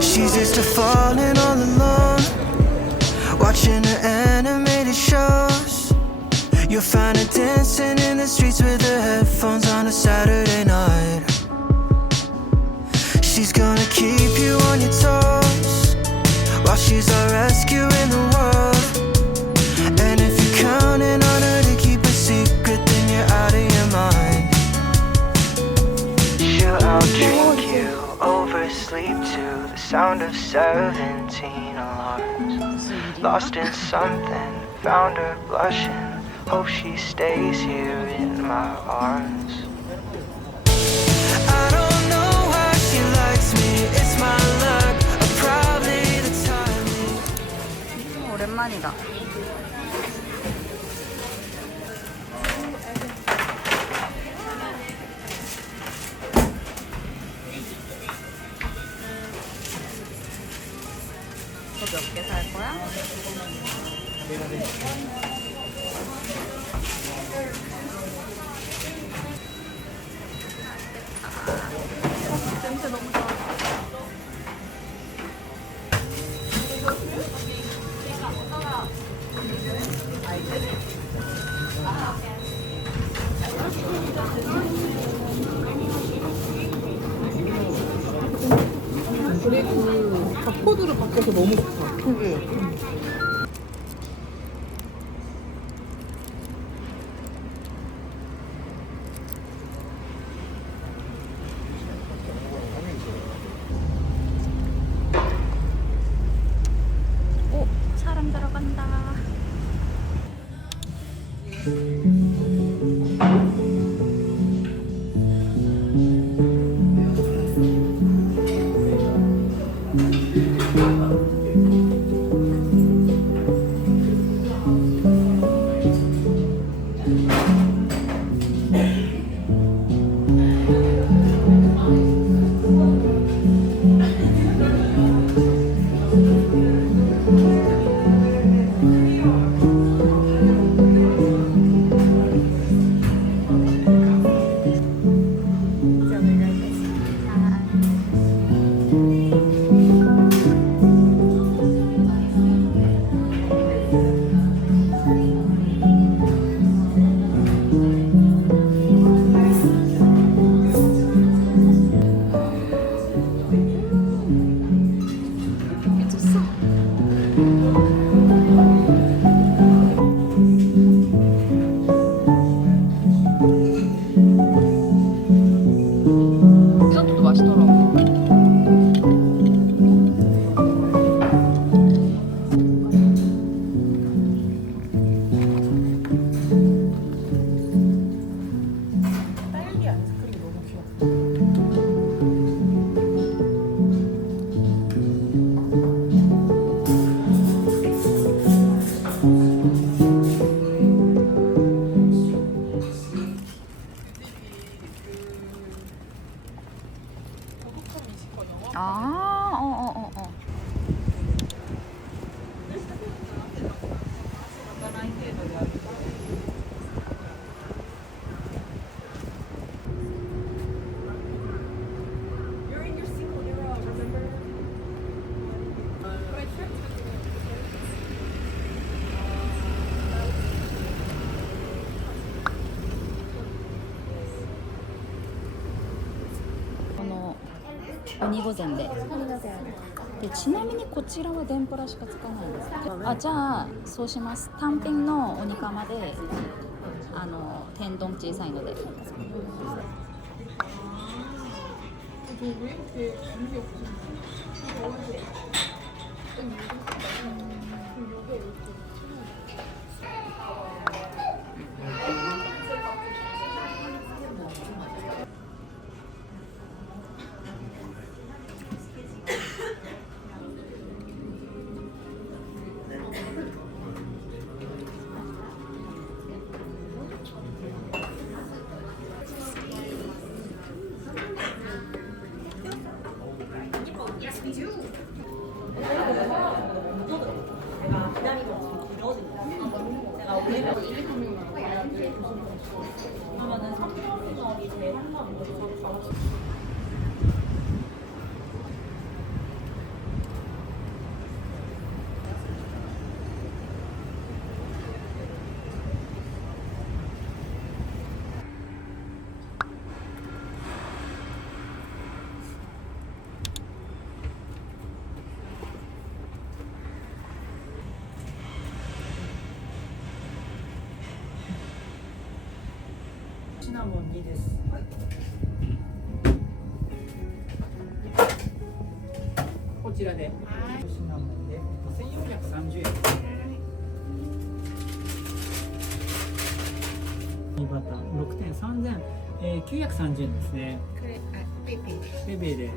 She's used to falling all alone, watching her animated shows. You'll find her dancing in the streets with her headphones on a Saturday night. She's gonna keep you on your toes while she's out rescuing the world. And if you're counting on her to keep a secret, then you're out of your mind. She'll outdrink you, oversleep to the sound of 17 alarms. Lost in something, found her blushing. Hope she stays here in my arms. I don't know why she likes me. It's my luck, or probably the timing. 오랜만이다. 너 몇 개 살 거야? 냄새 너무 좋아. 그리고 바코드를 바꿔서 너무 좋다. 오, 사람 들어간다. 디저트도 맛있더라고. 딸기 아이스크림이 너무 귀엽다. 아, 오니御膳で。でちなみにこちらは天ぷらしかつかないんですか？あ、じゃあそうします。単品のお肉まで天丼小さいので。シナモン2です。こちらでシナモンで1430円ですね。バター6点3930円ですね。ペイペイで。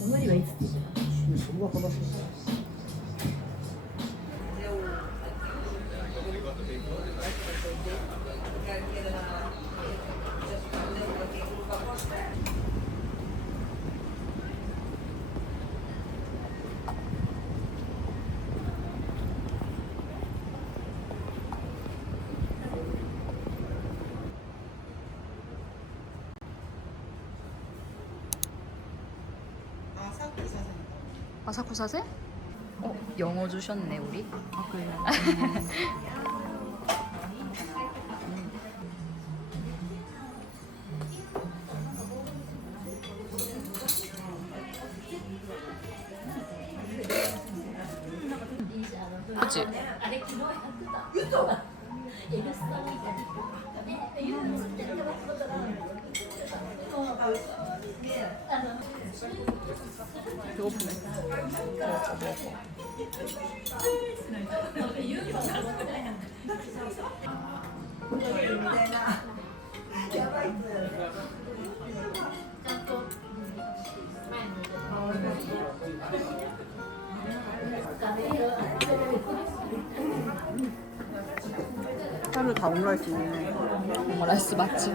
오늘이 왜 있지? 아사쿠사세? 영어 주셨네 우리. 아 그래요? 그치? 배고프네. 하루 다 오므라이스 있네. 오므라이스 맛집.